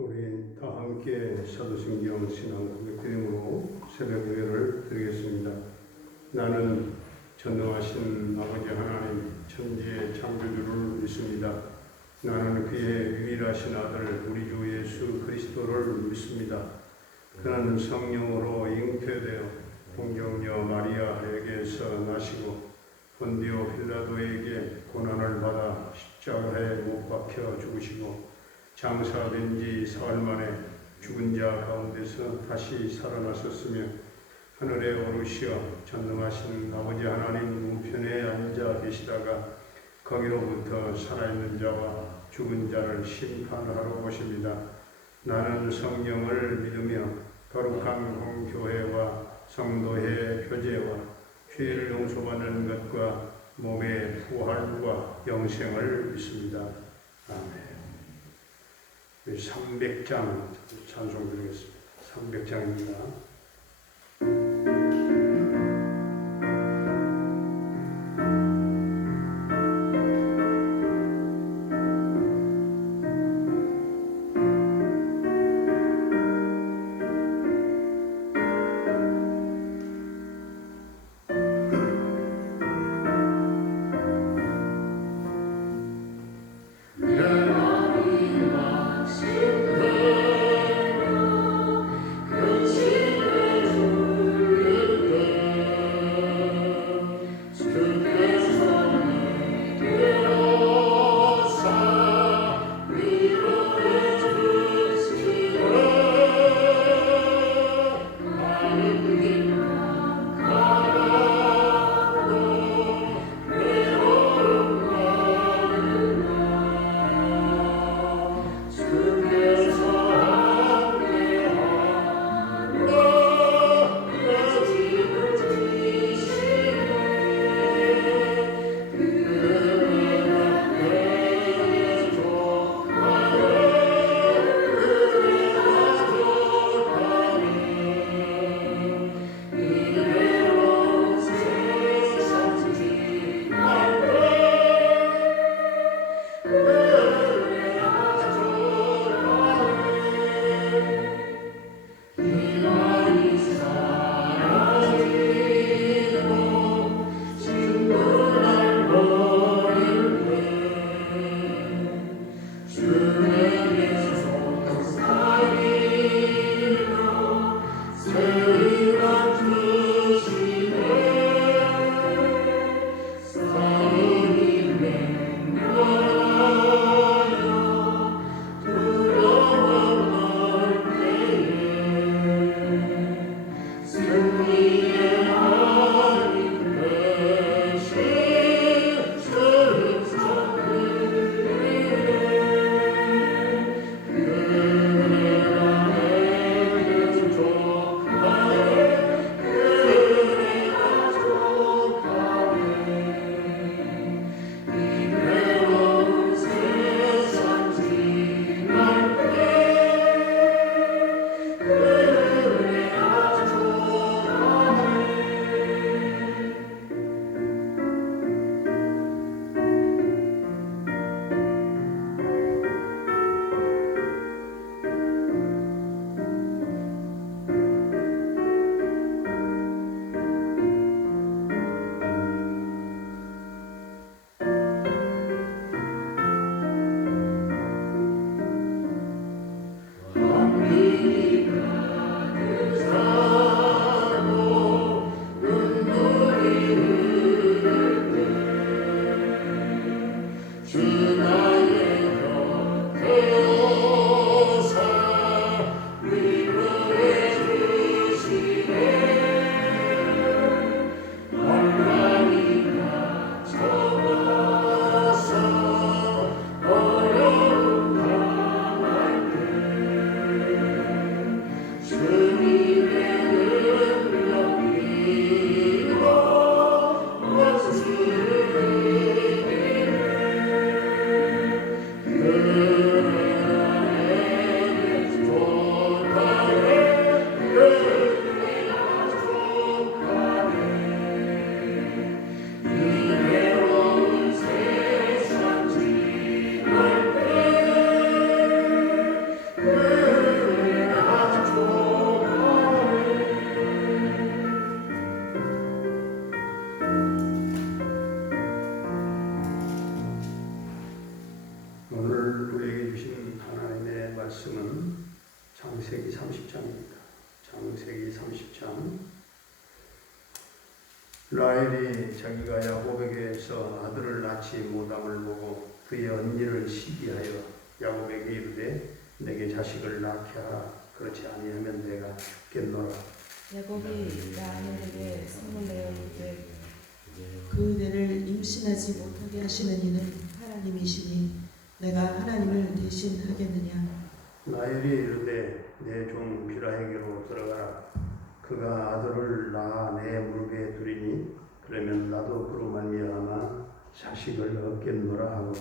우리 다 함께 사도신경 신앙 고백드림으로 새벽 예배를 드리겠습니다. 나는 전능하신 아버지 하나님 천지의 창조주를 믿습니다. 나는 그의 유일하신 아들 우리 주 예수 그리스도를 믿습니다. 그는 성령으로 잉태되어 동정녀 마리아에게서 나시고 본디오 빌라도에게 고난을 받아 십자가에 못 박혀 죽으시고 장사된 지 사흘 만에 죽은 자 가운데서 다시 살아나셨으며 하늘에 오르시어 전능하신 아버지 하나님 우편에 앉아 계시다가 거기로부터 살아있는 자와 죽은 자를 심판하러 오십니다. 나는 성경을 믿으며 거룩한 공교회와 성도의 교제와 죄를 용서받는 것과 몸의 부활과 영생을 믿습니다. 아멘. 300장 찬송 드리겠습니다. 300장입니다. 그 오늘 우리에게 주신 하나님의 말씀은 창세기 30장입니다. 창세기 30장. 라헬이 자기가 야곱에게서 아들을 낳지 못함을 보고 그의 언니를 시기하여 야곱에게 이르되 내게 자식을 낳게 하라. 그렇지 아니하면 내가 죽겠노라. 야곱이 라헬에게 선물 내어 이르되 그대를 임신하지 못하게 하시는 이는 하나님이시니 내가 하나님을 대신하겠느냐. 라헬이 이르되 내 종 빌하에게로 들어가라. 그가 아들을 낳아 내 무릎에 두리니 그러면 나도 그로 말미암아 자식을 얻겠노라 하고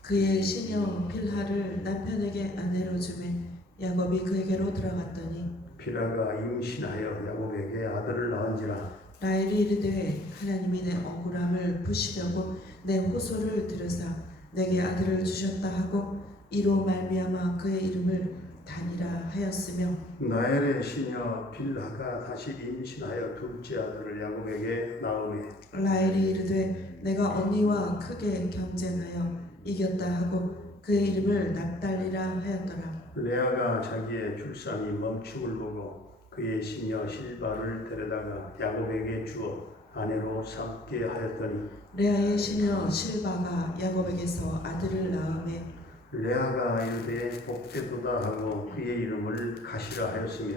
그의 시녀 빌하를 남편에게 아내로 주매 야곱이 그에게로 들어갔더니 빌하가 임신하여 야곱에게 아들을 낳은지라. 라헬이 이르되 하나님이 내 억울함을 푸시려고 내 호소를 들으사 내게 아들을 주셨다 하고 이로 말미암아 그의 이름을 단이라 하였으며 라헬의 시녀 빌하가 다시 임신하여 둘째 아들을 야곱에게 낳으매 라헬이 이르되 내가 언니와 크게 경쟁하여 이겼다 하고 그의 이름을 납달리라 하였더라. 레아가 자기의 출산이 멈춤을 보고 그의 시녀 실바를 데려다가 야곱에게 주어 아내로 삼게 하였더니 레아의 시녀 실바가 야곱에게서 아들을 낳음에 레아가 이르되 복되도다 하고 그의 이름을 가시라 하였으며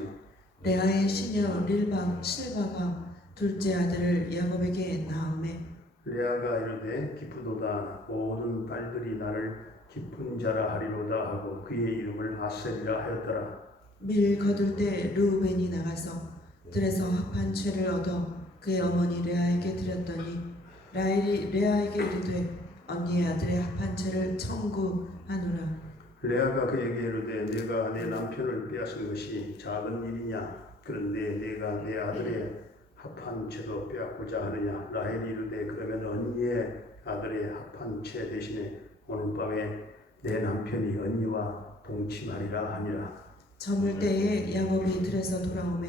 레아의 시녀 실바가 둘째 아들을 야곱에게 낳음에 레아가 이르되 기쁘도다 모든 딸들이 나를 기쁜 자라 하리로다 하고 그의 이름을 아셀이라 하였더라. 밀 거둘 때 르우벤이 나가서 들에서 합한 채를 얻어 그의 어머니 레아에게 드렸더니 라헬이 레아에게 이르되 언니의 아들의 합한 채를 청구하노라. 레아가 그에게 이르되 내가 내 남편을 빼앗은 것이 작은 일이냐. 그런데 내가 내 아들의 합한 채도 빼앗고자 하느냐. 라헬이 이르되 그러면 언니의 아들의 합한 채 대신에 오늘 밤에 내 남편이 언니와 동침하리라 하니라. 저물 때에 야곱이 들에서 돌아오매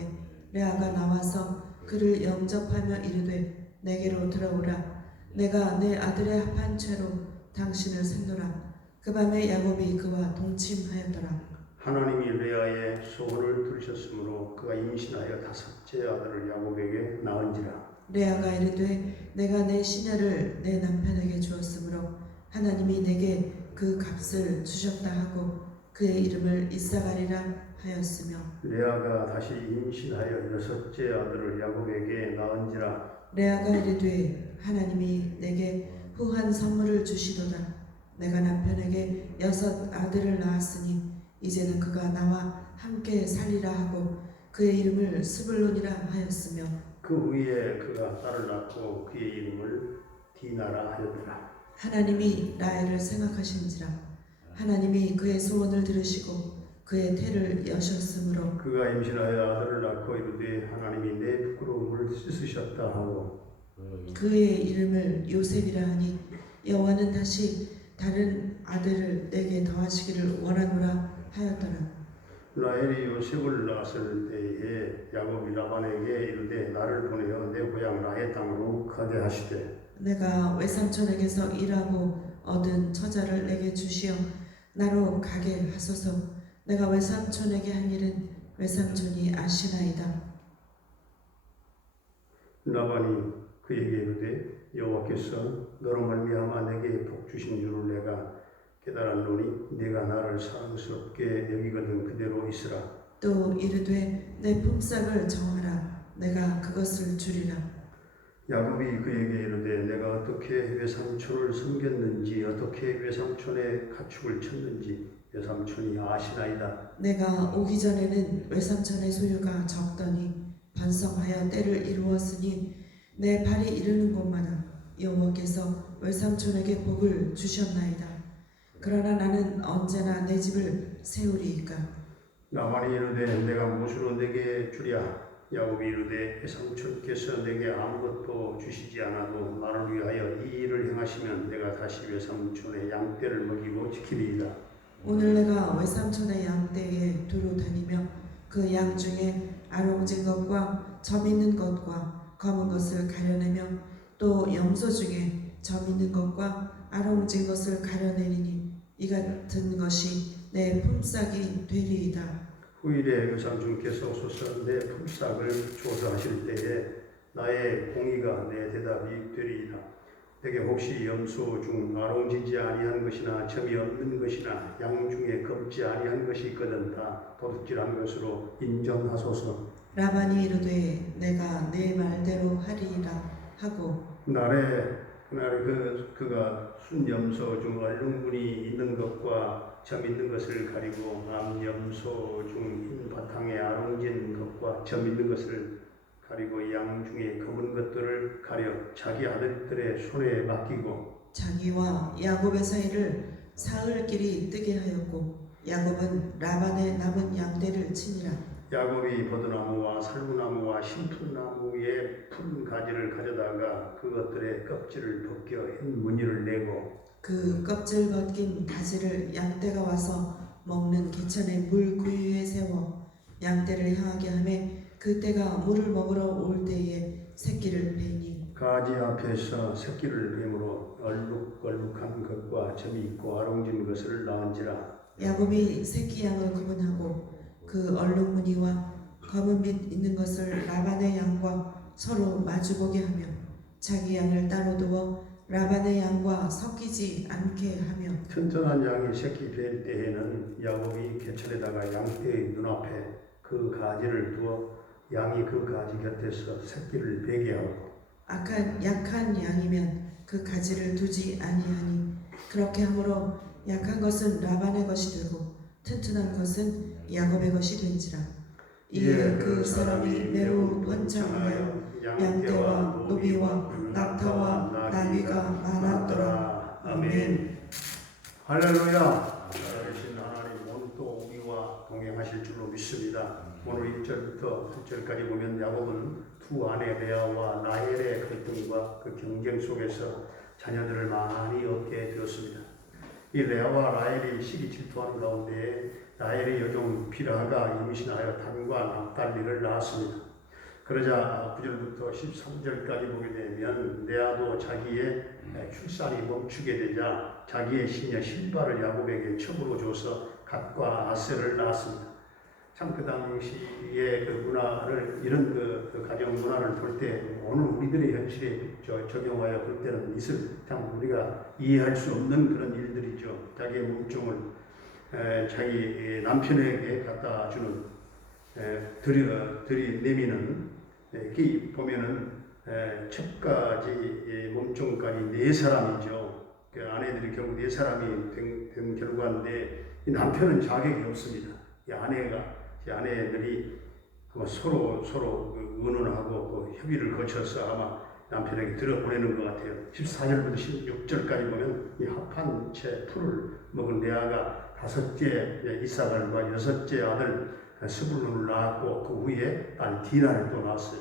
레아가 나와서 그를 영접하며 이르되 내게로 들어오라. 내가 내 아들의 합한 채로 당신을 샜노라. 그 밤에 야곱이 그와 동침하였더라. 하나님이 레아의 소원을 들으셨으므로 그가 임신하여 다섯째 아들을 야곱에게 낳은지라. 레아가 이르되 내가 내 시녀를 내 남편에게 주었으므로 하나님이 내게 그 값을 주셨다 하고 그의 이름을 이사가리라 하였으며 레아가 다시 임신하여 여섯째 아들을 야곱에게 낳은지라. 레아가 이르되 하나님이 내게 후한 선물을 주시도다. 내가 남편에게 여섯 아들을 낳았으니 이제는 그가 나와 함께 살리라 하고 그의 이름을 스불론이라 하였으며 그 후에 그가 딸을 낳고 그의 이름을 디나라 하였더라. 하나님이 라헬을 생각하신지라. 하나님이 그의 소원을 들으시고 그의 태를 여셨으므로 그가 임신하여 아들을 낳고 이르되 하나님이 내 부끄러움을 씻으셨다 하고 그의 이름을 요셉이라 하니 여호와는 다시 다른 아들을 내게 더하시기를 원하노라 하였더라. 라헬이 요셉을 낳았을 때에 야곱이 라반에게 이르되 나를 보내어 내 고향 라의 땅으로 가게 하시되 내가 외삼촌에게서 일하고 얻은 처자를 내게 주시어 나로 가게 하소서. 내가 외삼촌에게 한 일은 외삼촌이 아시나이다. 라반이 그에게 이르되 여호와께서 너로 말미암아 내게 복 주신 줄을 내가 깨달았노니 네가 나를 사랑스럽게 여기거든 그대로 있으라. 또 이르되 내 품삯을 정하라. 내가 그것을 주리라. 야곱이 그에게 이르되 내가 어떻게 외삼촌을 섬겼는지 어떻게 외삼촌의 가축을 쳤는지 외삼촌이 아시나이다. 내가 오기 전에는 외삼촌의 소유가 적더니 번성하여 때를 이루었으니 내 발이 이르는 곳마다 여호와께서 외삼촌에게 복을 주셨나이다. 그러나 나는 언제나 내 집을 세우리이까. 라반이 이르되 내가 무엇으로 내게 주랴. 야곱이 이르되 외삼촌께서 내게 아무것도 주시지 않아도 나를 위하여 이 일을 행하시면 내가 다시 외삼촌의 양떼를 먹이고 지키리이다. 오늘 내가 외삼촌의 양떼에 그 양 중에 아롱진 것과 점 있는 것과 검은 것을 가려내며 또 염소 중에 점 있는 것과 아롱진 것을 가려내리니 이 같은 것이 내 품삯이 되리이다. 후일에 의상주께서 오소서 내 품삯을 조사하실 때에 나의 공의가 내 대답이 되리이다. 내게 혹시 염소 중 아롱지지 아니한 것이나 점이 없는 것이나 양 중에 검지 아니한 것이 있거든 다 도둑질한 것으로 인정하소서. 라반이 이르되 내가 네 말대로 하리이다 하고 그날에 그가 순염소 중 얼룩무늬 있는 것과 점 있는 것을 가리고 암염소 중 흰 바탕에 아롱진 것과 점 있는 것을 가리고 양 중에 검은 것들을 가려 자기 아들들의 손에 맡기고 자기와 야곱의 사이를 사흘길이 뜨게 하였고 야곱은 라반의 남은 양떼를 치니라. 야곱이 버드나무와 살구나무와 신풍나무의 푼 가지를 가져다가 그것들의 껍질을 벗겨 흰 무늬를 내고 그 껍질 벗긴 가지를 양떼가 와서 먹는 개천의 물 구유에 세워 양떼를 향하게 하매 그때가 물을 먹으러 올 때에 새끼를 베니 가지 앞에서 새끼를 뱀으로 얼룩얼룩한 것과 점이 있고 아롱진 것을 낳은지라. 야곱이 새끼 양을 구분하고 그 얼룩무늬와 검은 빛 있는 것을 라반의 양과 서로 마주보게 하며 자기 양을 따로 두어 라반의 양과 섞이지 않게 하며 튼튼한 양이 새끼 뵐 때에는 야곱이 개천에다가 양떼의 눈앞에 그 가지를 두어 양이 그 가지 곁에서 새끼를 베게 하고 약한 양이면 그 가지를 두지 아니하니 그렇게 함으로 약한 것은 라반의 것이 되고 튼튼한 것은 야곱의 것이 된지라. 이에 그 사람이 매우 번창하여 양떼와 노비와 낙타와 나귀가 많았더라. 아멘. 할렐루야. 살아계신 하나님 오늘 또 우리와 동행하실 줄로 믿습니다. 오늘 1절부터 8절까지 보면 야곱은 두 아내 레아와 라헬의 갈등과 그 경쟁 속에서 자녀들을 많이 얻게 되었습니다. 이 레아와 라헬이 시기 질투하는 가운데 라헬의 여종 빌하가 임신하여 단과 납달리를 낳았습니다. 그러자 9절부터 13절까지 보게 되면 레아도 자기의 출산이 멈추게 되자 자기의 시녀 실바를 야곱에게 첩으로 줘서 갓과 아셀을 낳았습니다. 참 그 당시의 그 문화를 이런 그 가정 문화를 볼 때 오늘 우리들의 현실에 적용하여 볼 때는 있을 참 우리가 이해할 수 없는 그런 일들이죠. 자기의 몸종을 자기 남편에게 갖다 주는 들이내미는 기 보면은 첩까지 몸종까지 네 사람이죠. 그 아내들이 결국 네 사람이 된 결과인데 이 남편은 자격이 없습니다. 이 아내들이 아마 서로 의논하고 그 협의를 거쳐서 아마 남편에게 들어보내는 것 같아요. 14절부터 16절까지 보면 이 합한 채 풀을 먹은 레아가 5째 이삭을과 6째 아들 스불론을 낳았고 그 후에 딸 디나를 또 낳았어요.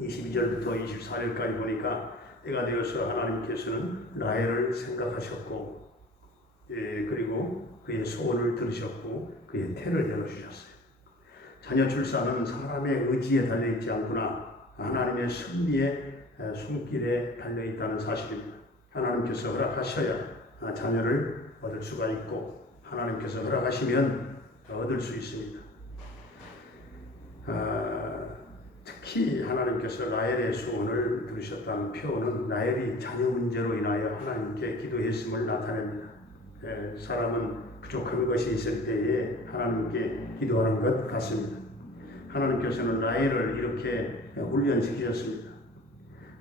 22절부터 24절까지 보니까 때가 되어서 하나님께서는 라헬을 생각하셨고 그리고 그의 소원을 들으셨고 그의 태를 열어주셨어요. 자녀 출산은 사람의 의지에 달려있지 않구나. 하나님의 섭리의 손길에 달려있다는 사실입니다. 하나님께서 허락하셔야 자녀를 얻을 수가 있고 하나님께서 허락하시면 얻을 수 있습니다. 특히 하나님께서 라헬의 소원을 들으셨다는 표현은 라헬이 자녀 문제로 인하여 하나님께 기도했음을 나타냅니다. 사람은 부족한 것이 있을 때에 하나님께 기도하는 것 같습니다. 하나님께서는 라헬을 이렇게 훈련시키셨습니다.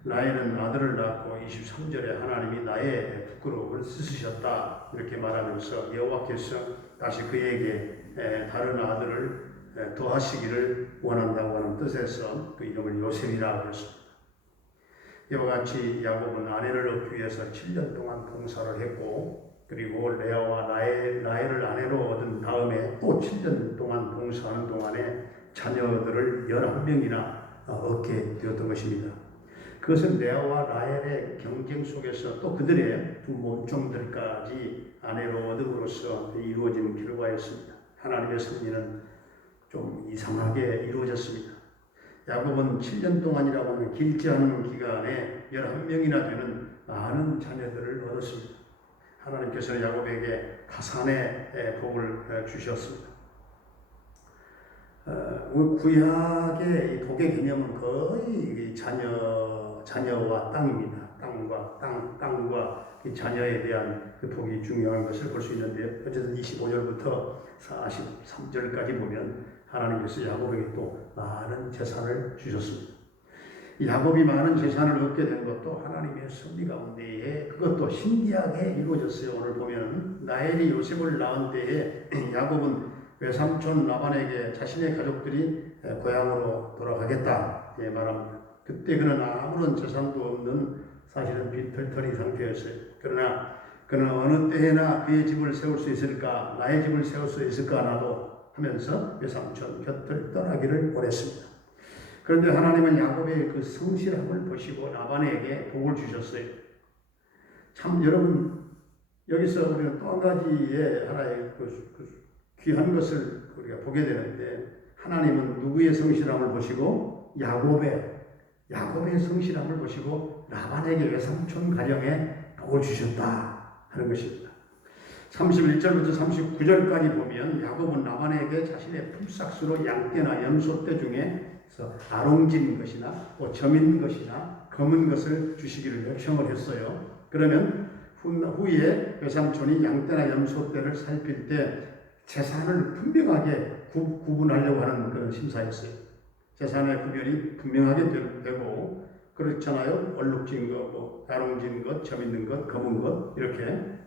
라헬은 아들을 낳고 23절에 하나님이 나의 부끄러움을 씻으셨다 이렇게 말하면서 여호와께서 다시 그에게 다른 아들을 더하시기를 원한다고 하는 뜻에서 그 이름을 요셉이라고 했습니다. 이와 같이 야곱은 아내를 얻기 위해서 7년 동안 봉사를 했고 그리고 레아와 라헬을 아내로 얻은 다음에 또 7년 동안 봉사하는 동안에 자녀들을 11명이나 얻게 되었던 것입니다. 그것은 레아와 라헬의 경쟁 속에서 또 그들의 두 몸종들까지 아내로 얻음으로써 이루어진 결과였습니다. 하나님의 섭리는 좀 이상하게 이루어졌습니다. 야곱은 7년 동안이라고 하는 길지 않은 기간에 11명이나 되는 많은 자녀들을 얻었습니다. 하나님께서는 야곱에게 가산의 복을 주셨습니다. 구약의 이 복의 개념은 거의 자녀와 땅입니다. 땅과 이 자녀에 대한 그 복이 중요한 것을 볼 수 있는데, 어쨌든 25절부터 43절까지 보면 하나님께서 야곱에게 또 많은 재산을 주셨습니다. 야곱이 많은 재산을 얻게 된 것도 하나님의 섭리 가운데에 그것도 신기하게 이루어졌어요. 오늘 보면 라헬이 요셉을 낳은 때에 야곱은 외삼촌 라반에게 자신의 가족들이 고향으로 돌아가겠다 말합니다. 그때 그는 아무런 재산도 없는 사실은 빈털터리 상태였어요. 그러나 그는 어느 때에나 그의 집을 세울 수 있을까, 나의 집을 세울 수 있을까 나도 하면서 외삼촌 곁을 떠나기를 원했습니다. 그런데 하나님은 야곱의 그 성실함을 보시고 라반에게 복을 주셨어요. 참 여러분, 여기서 우리가 또 한 가지의 하나의 귀한 것을 우리가 보게 되는데, 하나님은 누구의 성실함을 보시고 야곱의 성실함을 보시고 라반에게 외삼촌 가정에 복을 주셨다 하는 것입니다. 31절부터 39절까지 보면 야곱은 라반에게 자신의 품삯으로 양떼나 염소떼 중에서 아롱진 것이나 점 있는 것이나 검은 것을 주시기를 요청을 했어요. 그러면 후에 외삼촌이 양떼나 염소떼를 살필 때 재산을 분명하게 구분하려고 하는 그런 심사였어요. 재산의 구별이 분명하게 되고, 그렇잖아요. 얼룩진 것, 아롱진 것, 점 있는 것, 검은 것 이렇게.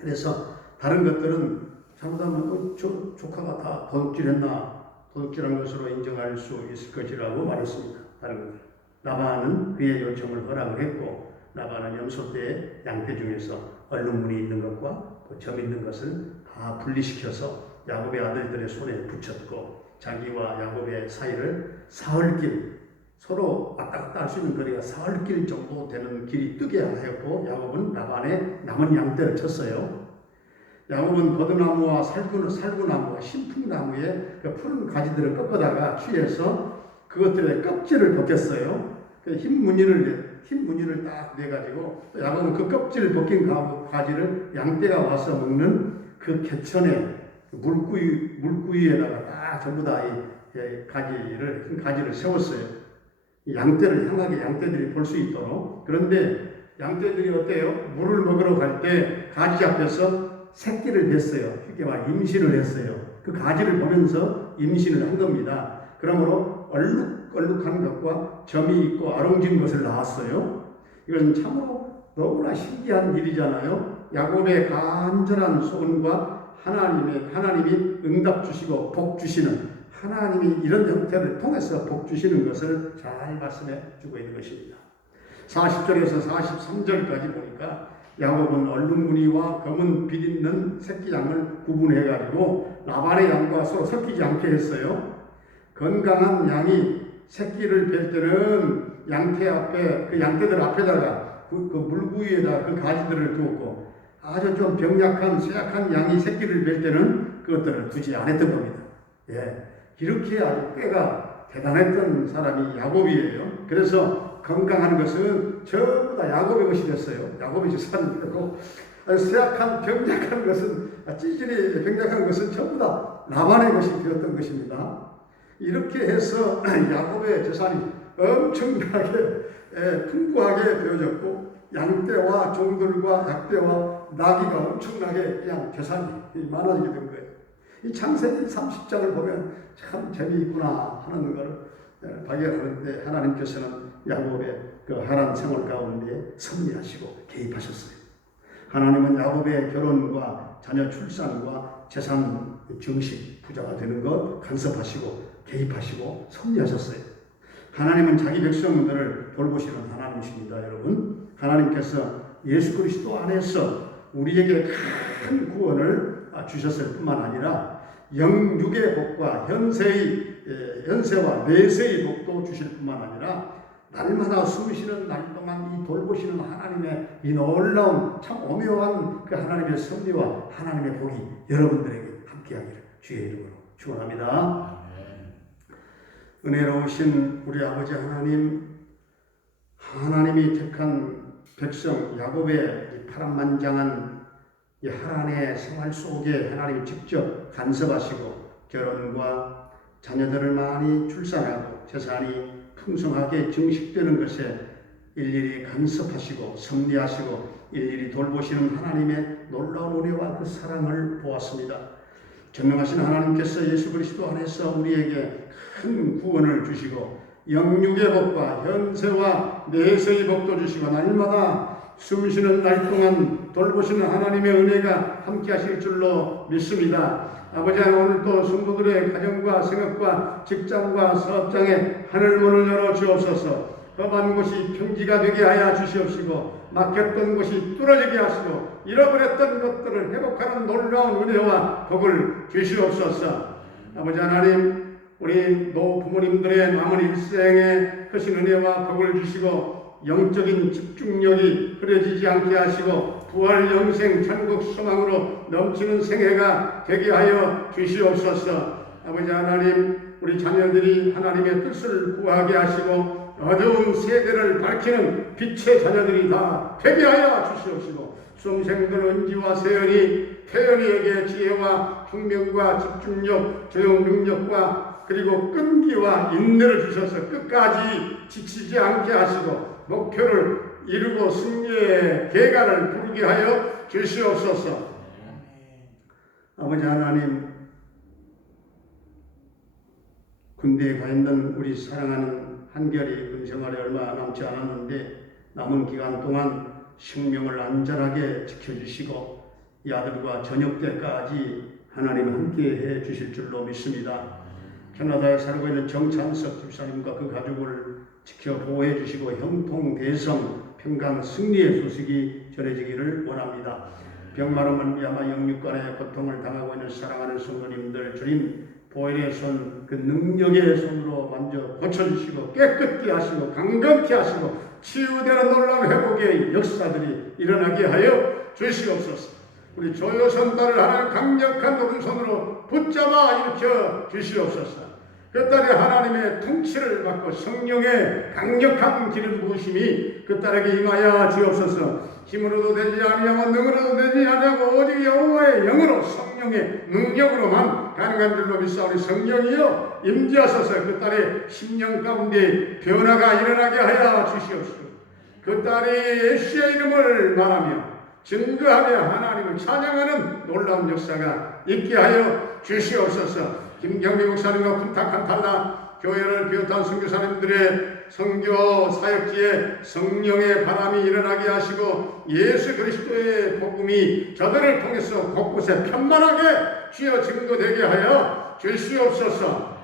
그래서 다른 것들은 잘못하면 조카가 다 도둑질한 것으로 인정할 수 있을 것이라고 말했습니다. 다른 것들. 라반은 그의 요청을 허락을 했고, 라반은 염소떼 양떼 중에서 얼룩무늬 있는 것과 점 있는 것을 다 분리시켜서 야곱의 아들들의 손에 붙였고, 자기와 야곱의 사이를 사흘길, 서로 왔다 갔다 할 수 있는 거리가 사흘길 정도 되는 길이 뜨게 하였고, 야곱은 라반의 남은 양떼를 쳤어요. 야곱은 버드나무와 살구나무와 신풍나무의 그 푸른 가지들을 꺾어다가 취해서 그것들의 껍질을 벗겼어요. 흰 무늬를 딱 내가지고, 야곱은 그 껍질을 벗긴 가지를 양떼가 와서 먹는 그 개천에 물구이에다가 딱 전부 다 흰 가지를 세웠어요. 양떼를 향하게 양떼들이 볼 수 있도록. 그런데 양떼들이 어때요? 물을 먹으러 갈 때 가지 앞에서 새끼를 냈어요. 쉽게 말해 임신을 했어요. 그 가지를 보면서 임신을 한 겁니다. 그러므로 얼룩한 것과 점이 있고 아롱진 것을 낳았어요. 이것은 참으로 너무나 신기한 일이잖아요. 야곱의 간절한 소원과 하나님이 응답 주시고 복 주시는, 하나님이 이런 형태를 통해서 복 주시는 것을 잘 말씀해 주고 있는 것입니다. 40절에서 43절까지 보니까 야곱은 얼룩무늬와 검은 빛 있는 새끼 양을 구분해가지고 라반의 양과 서로 섞이지 않게 했어요. 건강한 양이 새끼를 뵐 때는 양떼들 앞에다가 그 물구이에다 그 가지들을 두었고, 아주 좀 병약한 쇠약한 양이 새끼를 뵐 때는 그것들을 두지 않았던 겁니다. 이렇게 아주 꾀가 대단했던 사람이 야곱이에요. 그래서 건강한 것은 전부 다 야곱의 것이 됐어요. 야곱의 재산이 되고, 쇠약한 병약한 것은, 찌질이 병약한 것은 전부 다 라반의 것이 되었던 것입니다. 이렇게 해서 야곱의 재산이 엄청나게 풍부하게 되어졌고, 양떼와 종들과 약떼와 나귀가 엄청나게 그냥 재산이 많아지게 된 거예요. 이 창세기 30장을 보면 참 재미있구나 하는 것을 발견하는데, 하나님께서는 야곱의 그 하란 생활 가운데 섭리하시고 개입하셨어요. 하나님은 야곱의 결혼과 자녀 출산과 재산 증식, 부자가 되는 것 간섭하시고 개입하시고 섭리하셨어요. 하나님은 자기 백성들을 돌보시는 하나님이십니다, 여러분. 하나님께서 예수 그리스도 안에서 우리에게 큰 구원을 주셨을 뿐만 아니라 영육의 복과 현세와 내세의 복도 주실 뿐만 아니라 날마다 숨으시는 날 동안 이 돌보시는 하나님의 이 놀라운 참 오묘한 그 하나님의 섭리와 하나님의 복이 여러분들에게 함께하기를 주의 이름으로 축원합니다. 은혜로우신 우리 아버지 하나님, 하나님이 택한 백성 야곱의 이 파란만장한 이 하란의 생활 속에 하나님이 직접 간섭하시고 결혼과 자녀들을 많이 출산하고 재산이 풍성하게 증식되는 것에 일일이 간섭하시고 섭리하시고 일일이 돌보시는 하나님의 놀라운 은혜와 그 사랑을 보았습니다. 전능하신 하나님께서 예수 그리스도 안에서 우리에게 큰 구원을 주시고 영육의 복과 현세와 내세의 복도 주시고 날마다 숨쉬는 날 동안 돌보시는 하나님의 은혜가 함께 하실 줄로 믿습니다. 아버지 하나님, 오늘도 성도들의 가정과 생업과 직장과 사업장에 하늘문을 열어 주옵소서. 험한 곳이 평지가 되게 하여 주시옵시고 막혔던 곳이 뚫어지게 하시고 잃어버렸던 것들을 회복하는 놀라운 은혜와 복을 주시옵소서. 아버지 하나님, 우리 노부모님들의 남은 일생에 크신 은혜와 복을 주시고 영적인 집중력이 흐려지지 않게 하시고 부활 영생 천국 소망으로 넘치는 생애가 되게 하여 주시옵소서. 아버지 하나님, 우리 자녀들이 하나님의 뜻을 구하게 하시고 어두운 세대를 밝히는 빛의 자녀들이 다 되게 하여 주시옵시고 수험생들 은지와 세연이 태연이에게 지혜와 총명과 집중력, 조용 능력과 그리고 끈기와 인내를 주셔서 끝까지 지치지 않게 하시고 목표를 이루고 승리의 계가를 부르게 하여 주시옵소서. 아버지 하나님, 군대에 가 있는 우리 사랑하는 한결이 군 생활이 얼마 남지 않았는데 남은 기간 동안 생명을 안전하게 지켜주시고 이 아들과 저녁 때까지 하나님 함께 해 주실 줄로 믿습니다. 캐나다에 살고 있는 정찬석 집사님과 그 가족을 지켜 보호해 주시고 형통 대성 평강 승리의 소식이 전해지기를 원합니다. 병마로 말미암아 영육간의 고통을 당하고 있는 사랑하는 성도님들, 주님 보혈의 손, 그 능력의 손으로 만져 고쳐주시고 깨끗게 하시고 강건케 하시고 치유되는 놀라운 회복의 역사들이 일어나게 하여 주시옵소서. 우리 조효선 딸을 하나님 강력한 오른손으로 붙잡아 일으켜 주시옵소서. 그 딸이 하나님의 통치를 받고 성령의 강력한 기름 부으심이 그 딸에게 임하여 주옵소서. 힘으로도 되지 아니하고 능으로도 되지 아니하고 오직 여호와의 영으로 성령의 능력으로만 가능한 줄로 믿사오니 성령이여 임재하소서. 그 딸의 심령 가운데 변화가 일어나게 하여 주시옵소서. 그 딸이 예수의 이름을 말하며 증거하며 하나님을 찬양하는 놀라운 역사가 있게 하여 주시옵소서. 김경미 목사님과 군탁한 탈라 교회를 비롯한 선교사님들의 선교 사역지에 성령의 바람이 일어나게 하시고 예수 그리스도의 복음이 저들을 통해서 곳곳에 편만하게 주여 증거되게 하여 주시옵소서.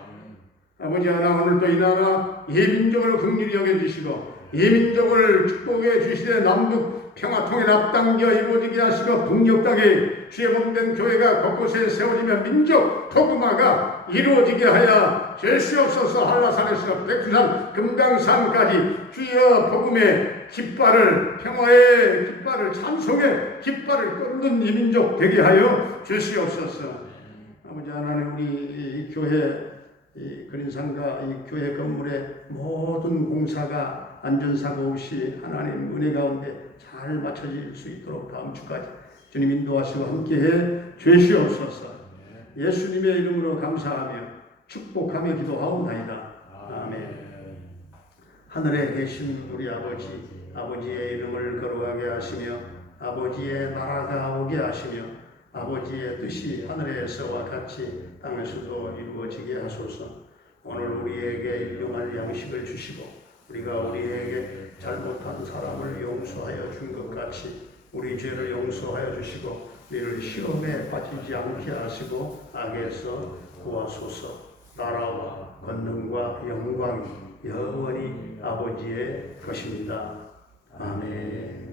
아버지 하나, 오늘도 이 나라 이 민족을 긍휼히 여겨주시고 이 민족을 축복해 주시되 남북 평화통일 앞당겨 이루어지게 하시고 북녘 땅에 주의 몸된 교회가 곳곳에 세워지며 민족 복음화가 이루어지게 하여 주시옵소서. 한라산에서 백두산 금강산까지 주여 복음의 깃발을, 평화의 깃발을, 찬송의 깃발을 꽂는 이 민족 되게 하여 주시옵소서. 아버지 하나님, 우리 이 교회 이 그린산과 이 교회 건물의 모든 공사가 안전사고 없이 하나님 은혜 가운데 잘 맞춰질 수 있도록 다음 주까지 주님 인도하시고 함께해 주시옵소서. 예수님의 이름으로 감사하며 축복하며 기도하옵나이다. 아멘. 하늘에 계신 우리 아버지, 아버지의 이름을 거룩하게 하시며 아버지의 나라가 오게 하시며 아버지의 뜻이 하늘에서와 같이 땅에서도 이루어지게 하소서. 오늘 우리에게 일용할 양식을 주시고 우리가 우리에게 잘못한 사람을 용서하여 준 것 같이 우리 죄를 용서하여 주시고 우리를 시험에 빠지지 않게 하시고 악에서 구하소서. 나라와 권능과 영광이 영원히 아버지의 것입니다. 아멘.